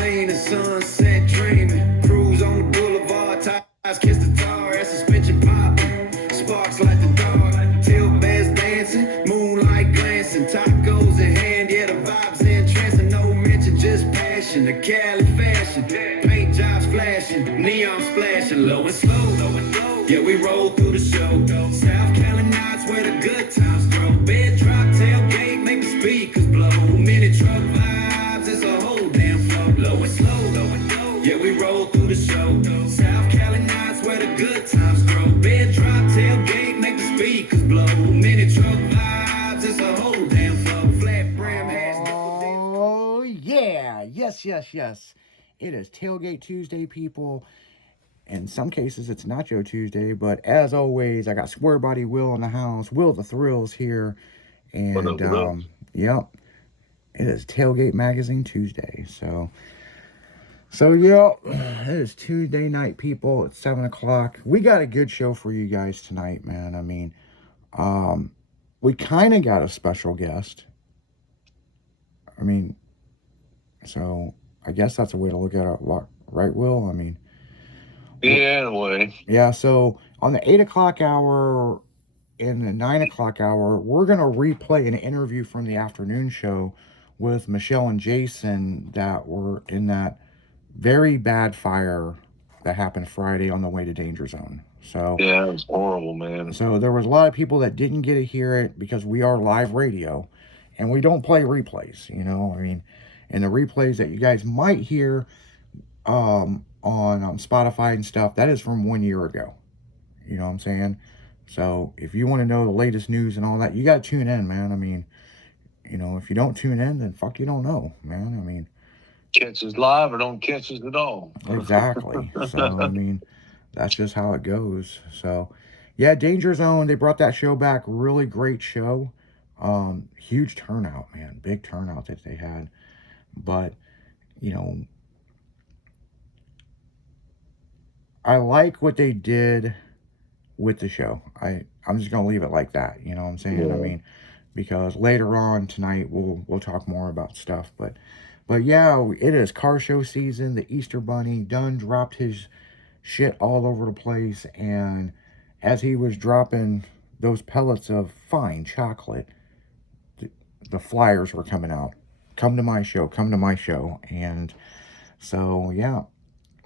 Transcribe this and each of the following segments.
lane and sunset dreaming. Cruise on the boulevard, ties kiss the tar, and suspension popping. Sparks like the dark, till bears dancing, moonlight glancing, tacos in hand, yeah, the vibes entrancing. No mention, just passion, the Cali fashion. Paint jobs flashing, neon splashing, low and slow. Yeah, we roll through the show. South Carolina nights where the good times throw. Bed drop, tailgate, make the speakers blow. Mini truck vibes, it's a whole damn flow. Low and slow. Yeah, we roll through the show. South Carolina nights where the good times throw. Bed drop, tailgate, make the speakers blow. Mini truck vibes, it's a whole damn flow. Flat brim hats. Oh, yeah. Yes. It is Tailgate Tuesday, people. In some cases, it's Nacho Tuesday, but as always, I got Square Body Will in the house. Will the Thrills here. And, yep, it is Tailgate Magazine Tuesday. So yeah, it is Tuesday night, people. It's 7 o'clock. We got a good show for you guys tonight, man. I mean, we kind of got a special guest. I mean, so I guess that's a way to look at it, right, Will? I mean, yeah, in a way. Yeah, so on the 8 o'clock hour and the 9 o'clock hour, we're going to replay an interview from the afternoon show with Michelle and Jason that were in that very bad fire that happened Friday on the way to Danger Zone. So yeah, it was horrible, man. So there was a lot of people that didn't get to hear it because we are live radio and we don't play replays, you know. I mean, and the replays that you guys might hear on Spotify and stuff, that is from 1 year ago. You know what I'm saying? So if you want to know the latest news and all that, you got to tune in, man. I mean, you know, if you don't tune in, then fuck, you don't know, man. I mean, catch us live or don't catch us at all. Exactly. So, I mean, that's just how it goes. So, yeah, Danger Zone, they brought that show back. Really great show. Huge turnout, man. Big turnout that they had. But, you know, I like what they did with the show. I'm just gonna leave it like that. You know what I'm saying? Yeah. I mean, because later on tonight we'll talk more about stuff. But yeah, it is car show season. The Easter Bunny done dropped his shit all over the place, and as he was dropping those pellets of fine chocolate, the flyers were coming out. Come to my show. Come to my show. And so yeah.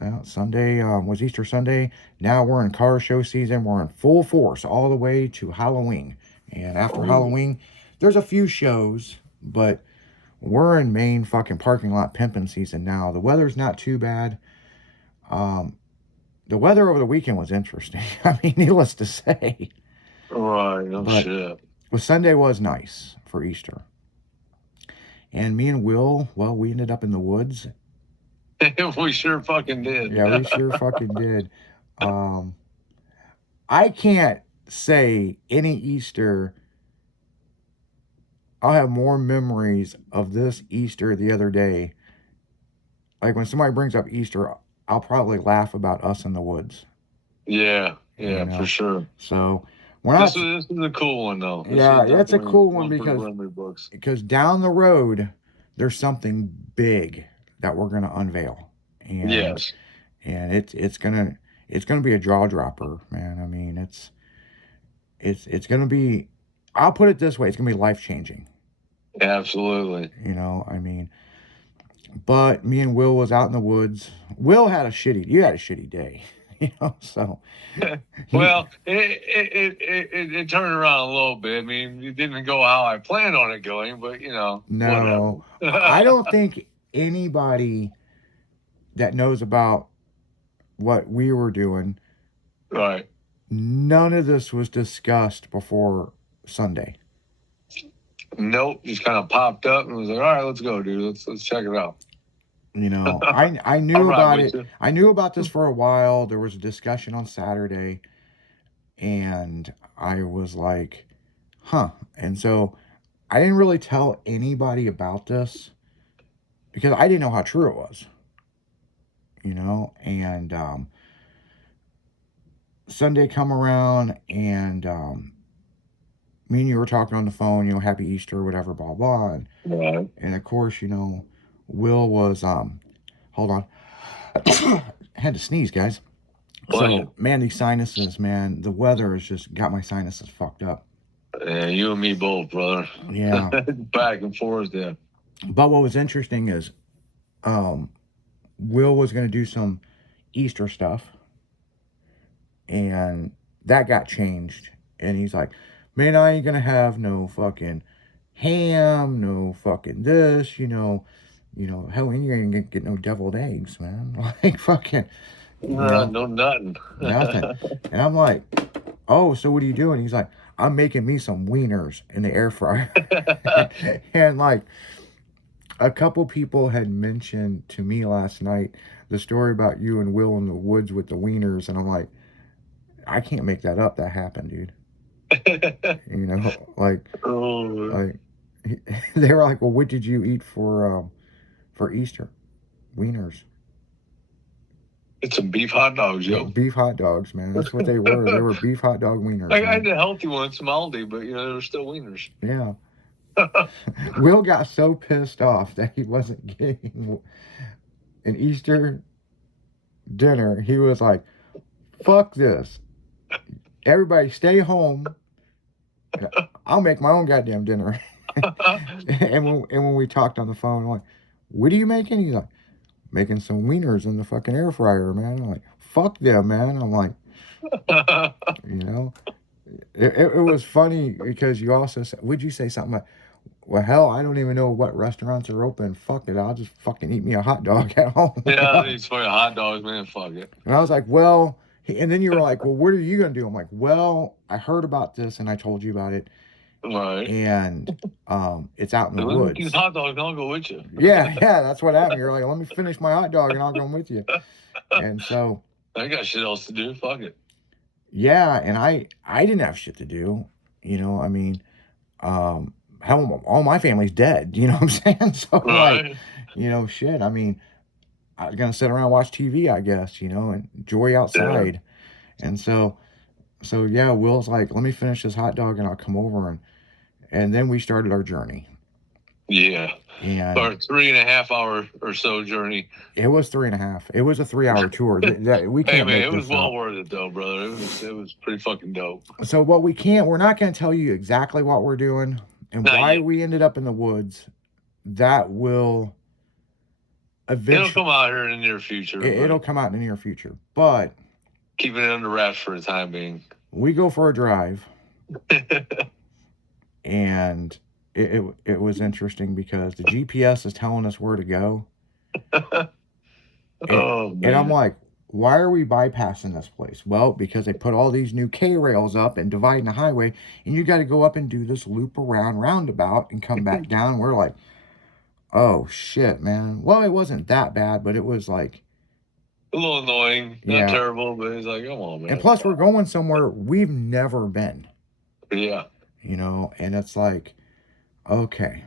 Well, Sunday was Easter Sunday. Now we're in car show season. We're in full force all the way to Halloween. And after Halloween, there's a few shows, but we're in main fucking parking lot pimping season now. The weather's not too bad. The weather over the weekend was interesting. I mean, needless to say. Right, no shit. But Sunday was nice for Easter. And me and Will, well, we ended up in the woods. We sure fucking did. Yeah, we sure fucking did. I can't say any Easter. I'll have more memories of this Easter the other day. Like when somebody brings up Easter, I'll probably laugh about us in the woods. Yeah, you know? For sure. So this is a cool one though. That's a cool one because down the road there's something big that we're gonna unveil. And, yes. And it's gonna be a jaw dropper, man. I mean, it's gonna be. I'll put it this way: it's gonna be life changing. Absolutely. You know, I mean, but me and Will was out in the woods. Will had you had a shitty day, you know. So, well, it turned around a little bit. I mean, it didn't go how I planned on it going, but you know, no, I don't think anybody that knows about what we were doing, right? None of this was discussed before Sunday. Nope, just kind of popped up and was like, "All right, let's go, dude. Let's check it out." You know, I knew about it. I knew about this for a while. There was a discussion on Saturday, and I was like, "Huh." And so I didn't really tell anybody about this because I didn't know how true it was. You know, and Sunday come around, and me and you were talking on the phone, you know, happy Easter, whatever, blah blah. And of course, you know, Will was Hold on. I had to sneeze, guys. So, man, these sinuses, man, the weather has just got my sinuses fucked up. Yeah, you and me both, brother. Yeah. Back and forth, yeah. But what was interesting is Will was going to do some Easter stuff, and that got changed. And he's like, man, I ain't going to have no fucking ham, no fucking this, hell, you ain't going to get no deviled eggs, man. Like, fucking, No, nothing. nothing. And I'm like, oh, so what are you doing? He's like, I'm making me some wieners in the air fryer. And like, a couple people had mentioned to me last night the story about you and Will in the woods with the wieners, and I'm like, I can't make that up. That happened, dude. Like, they were like, well, what did you eat for Easter? Wieners. It's some beef hot dogs, yo. Beef hot dogs, man. That's what they were. They were beef hot dog wieners. I had the healthy ones from Aldi, but they were still wieners. Yeah. Will got so pissed off that he wasn't getting an Easter dinner. He was like, fuck this. Everybody stay home. I'll make my own goddamn dinner. and when we talked on the phone, I'm like, what are you making? He's like, making some wieners in the fucking air fryer, man. I'm like, fuck them, man. I'm like, it was funny because you also said, would you say something like, well, hell, I don't even know what restaurants are open. Fuck it. I'll just fucking eat me a hot dog at home. Yeah, these fucking hot dogs, man. Fuck it. And I was like, well, and then you were like, well, what are you going to do? I'm like, well, I heard about this and I told you about it. Right. And it's out in the woods. These hot dogs, I'll go with you. Yeah, that's what happened. You're like, let me finish my hot dog and I'll go with you. And so I got shit else to do. Fuck it. Yeah, and I didn't have shit to do. I mean, hell, all my family's dead. You know what I'm saying? So right. Like, shit. I mean, I was gonna sit around and watch TV, I guess. And enjoy outside. Yeah. And so yeah, Will's like, let me finish this hot dog and I'll come over, and then we started our journey. Yeah. And our 3.5 hour or so journey. It was 3.5. It was a 3-hour tour. We can't. Hey man, it was well worth it though, brother. It was pretty fucking dope. So we're not going to tell you exactly what we're doing and why we ended up in the woods. That will eventually. It'll come out here in the near future. It'll come out in the near future, but keeping it under wraps for the time being. We go for a drive, and it was interesting because the GPS is telling us where to go. And I'm like, why are we bypassing this place? Well, because they put all these new K-rails up and dividing the highway, and you got to go up and do this loop around roundabout and come back down. We're like, oh shit, man. Well, it wasn't that bad, but it was like a little annoying, not terrible, but it's like, come on, man. And plus, we're going somewhere we've never been. Yeah. And it's like, okay,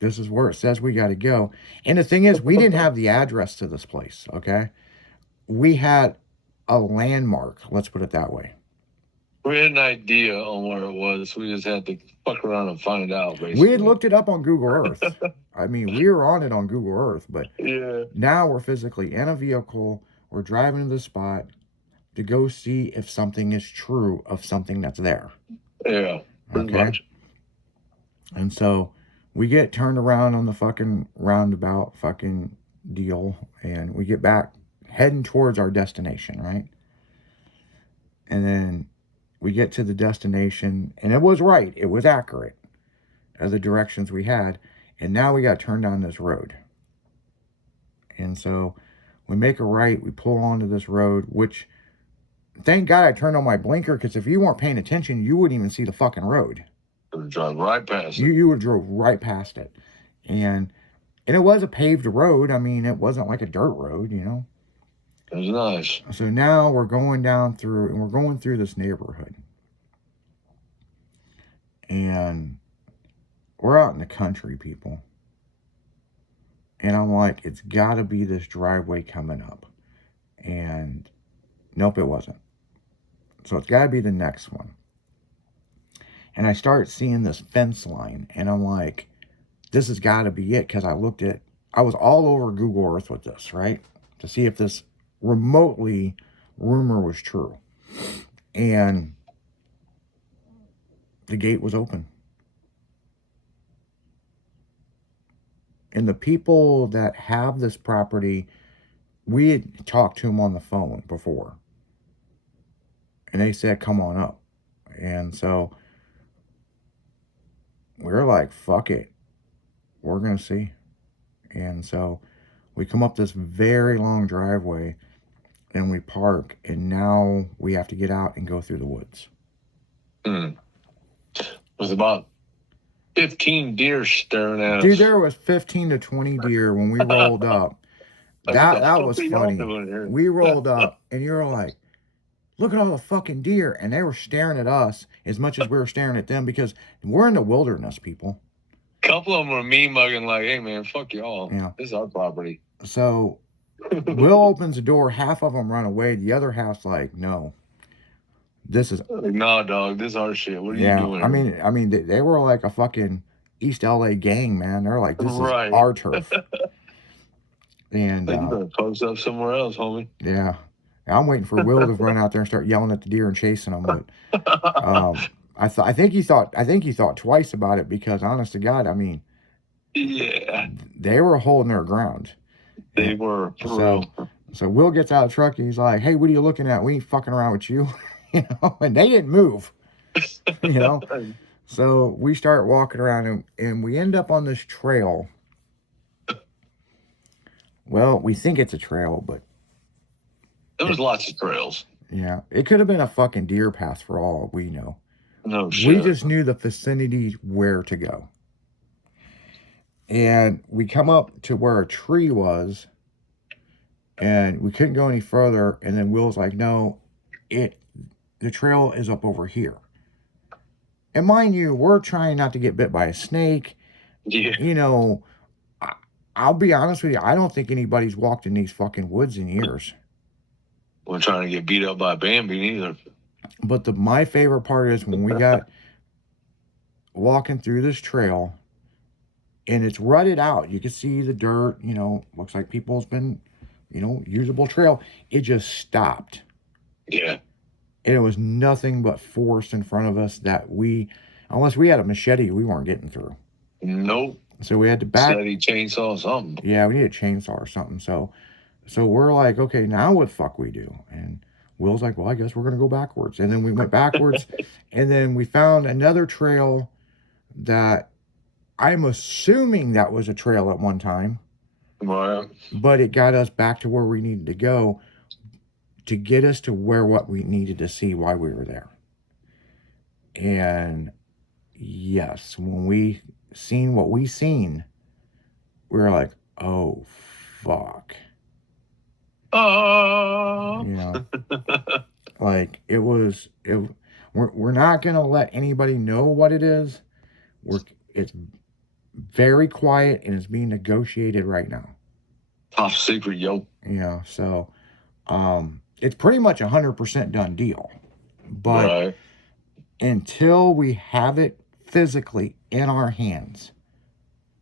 this is where it says we got to go. And the thing is, we didn't have the address to this place, okay? We had a landmark, let's put it that way. We had an idea on where it was. We just had to fuck around and find out, basically. We had looked it up on Google Earth. I mean, we were on it on Google Earth, but now we're physically in a vehicle. We're driving to the spot to go see if something is true of something that's there. Yeah, pretty much. And so we get turned around on the fucking roundabout fucking deal, and we get back heading towards our destination, right? And then we get to the destination, and it was right. It was accurate of the directions we had. And now we got to turn down this road. And so we make a right. We pull onto this road, which, thank God I turned on my blinker, because if you weren't paying attention, you wouldn't even see the fucking road. You would drive right past it. You would drove right past it. And it was a paved road. I mean, it wasn't like a dirt road, It was nice. So now we're going through this neighborhood. And we're out in the country, people. And I'm like, it's got to be this driveway coming up. And nope, it wasn't. So it's got to be the next one. And I start seeing this fence line. And I'm like, this has got to be it. Because I looked at I was all over Google Earth with this, right? To see if this remotely rumor was true. And the gate was open. And the people that have this property, we had talked to them on the phone before. And they said, come on up. And so we were like, fuck it. We're going to see. And so we come up this very long driveway and we park. And now we have to get out and go through the woods. It was about 15 deer staring at us. Dude, there was 15 to 20 deer when we rolled up. That was funny. We rolled up and you were like, look at all the fucking deer. And they were staring at us as much as we were staring at them because we're in the wilderness, people. A couple of them were me mugging like, hey, man, fuck y'all. Yeah. This is our property. So Will opens the door. Half of them run away. The other half's like, no. This is... No, dog. This is our shit. What are you doing? I mean, they were like a fucking East LA gang, man. They're like, this is our turf. And you better post up somewhere else, homie. Yeah. I'm waiting for Will to run out there and start yelling at the deer and chasing them. But I think he thought twice about it because, honest to God, I mean, yeah, they were holding their ground. They were. So Will gets out of the truck and he's like, "Hey, what are you looking at? We ain't fucking around with you," you know. And they didn't move, you know. So we start walking around and we end up on this trail. Well, we think it's a trail, but there was lots of trails. Yeah, it could have been a fucking deer path for all we know. No shit. We just knew the vicinity where to go. And we come up to where a tree was, and we couldn't go any further. And then Will's like, no, the trail is up over here. And mind you, we're trying not to get bit by a snake. Yeah. You know, I'll be honest with you, I don't think anybody's walked in these fucking woods in years. We're trying to get beat up by Bambi either. But my favorite part is when we got walking through this trail and it's rutted out. You can see the dirt, you know, looks like people's been, you know, usable trail. It just stopped. Yeah. And it was nothing but forest in front of us that unless we had a machete, we weren't getting through. Nope. So we had to back. Machete, chainsaw, something. Yeah, we need a chainsaw or something. So we're like, okay, now what the fuck we do? And Will's like, well, I guess we're going to go backwards. And then we went backwards. And then we found another trail that I'm assuming that was a trail at one time. Right. But it got us back to where we needed to go to get us to what we needed to see while we were there. And yes, when we seen what we seen, we were like, oh, fuck. Oh, you know, like we're not gonna let anybody know what it is. It's very quiet and it's being negotiated right now. Top secret, yo. Yeah, so it's pretty much 100% done deal. But until we have it physically in our hands,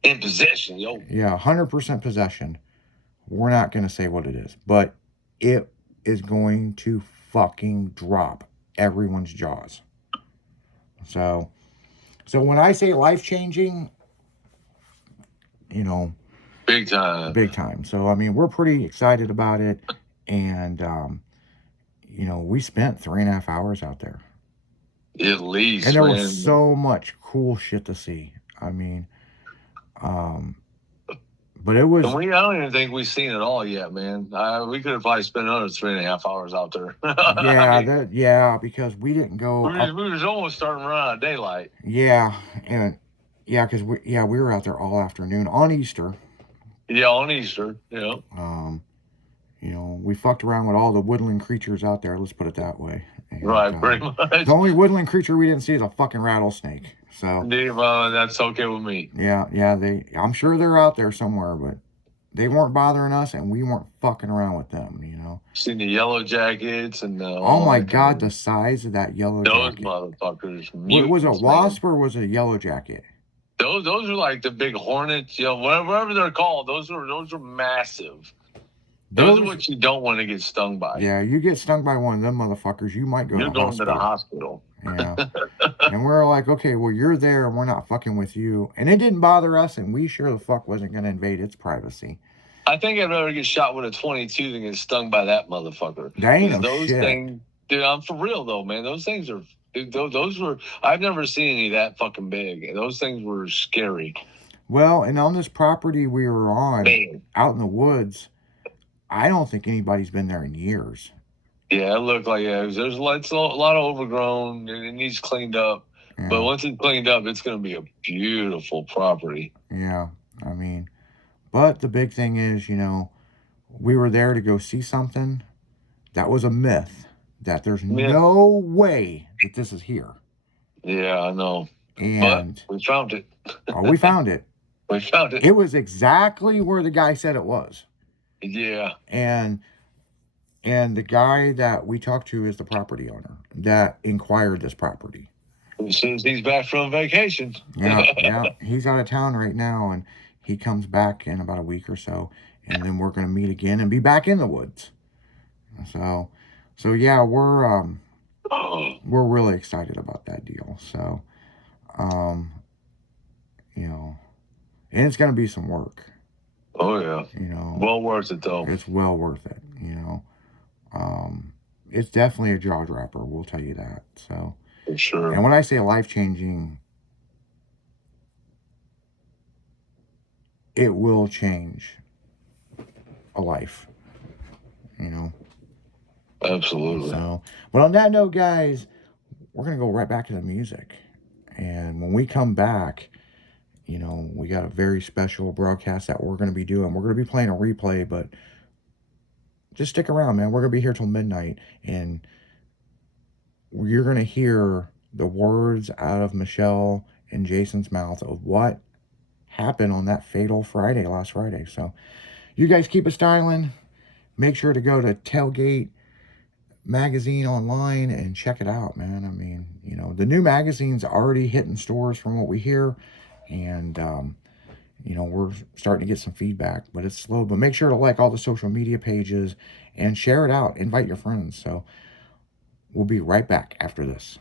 in possession, yo. Yeah, 100% possession. We're not going to say what it is, but it is going to fucking drop everyone's jaws. So when I say life-changing, you know, big time. So, I mean, we're pretty excited about it. And, you know, we spent 3.5 hours out there. At least, and there was so much cool shit to see. I mean, but it was. I don't even think we've seen it all yet, man. We could have probably spent another 3.5 hours out there. Yeah, because we didn't go. We was almost starting to run out of daylight. Yeah, because we were out there all afternoon on Easter. Yeah, on Easter. Yeah. You know, we fucked around with all the woodland creatures out there. Let's put it that way. And, right, pretty much. The only woodland creature we didn't see is a fucking rattlesnake. So that's okay with me. Yeah. I'm sure they're out there somewhere, but they weren't bothering us, and we weren't fucking around with them. You know. Seen the yellow jackets and oh my god, the size of that yellow jacket. Those motherfuckers. Was a wasp or was it a yellow jacket? Those are like the big hornets, whatever they're called. Those are massive. Those are what you don't want to get stung by. Yeah, you get stung by one of them motherfuckers, you might go You're to going hospital. to the hospital. Yeah. And we're like, okay, well, you're there and we're not fucking with you. And it didn't bother us, and we sure the fuck wasn't going to invade its privacy. I think I'd rather get shot with a 22 than get stung by that motherfucker. That ain't no Those shit. things, dude, I'm for real though, man. Those things are, those were, I've never seen any that fucking big. Those things were scary. Well, and on this property we were on, Man. out in the woods, I don't think anybody's been there in years. Yeah, it looked like, there's a lot of overgrown, and it needs cleaned up. Yeah. But once it's cleaned up, it's going to be a beautiful property. Yeah, I mean, but the big thing is, we were there to go see something. That was a myth, that there's no way that this is here. Yeah, I know. And but we found it. Oh, we found it. We found it. It was exactly where the guy said it was. Yeah. And the guy that we talked to is the property owner that inquired this property. As soon as he's back from vacation. Yeah. He's out of town right now, and he comes back in about a week or so, and then we're going to meet again and be back in the woods. So yeah, we're really excited about that deal. So, and it's going to be some work. Oh yeah. Well worth it though. It's well worth it. It's definitely a jaw dropper. We'll tell you that. So. For sure. And when I say life-changing, it will change a life, Absolutely. So, but on that note, guys, we're going to go right back to the music. And when we come back, we got a very special broadcast that we're going to be doing. We're going to be playing a replay, but just stick around, man. We're going to be here till midnight, and you're going to hear the words out of Michelle and Jason's mouth of what happened on that fatal Friday, last Friday. So you guys keep it styling. Make sure to go to Tailgate Magazine online and check it out, man. I mean, the new magazine's already hitting stores from what we hear, and we're starting to get some feedback, but it's slow. But make sure to like all the social media pages and share it out. Invite your friends. So we'll be right back after this.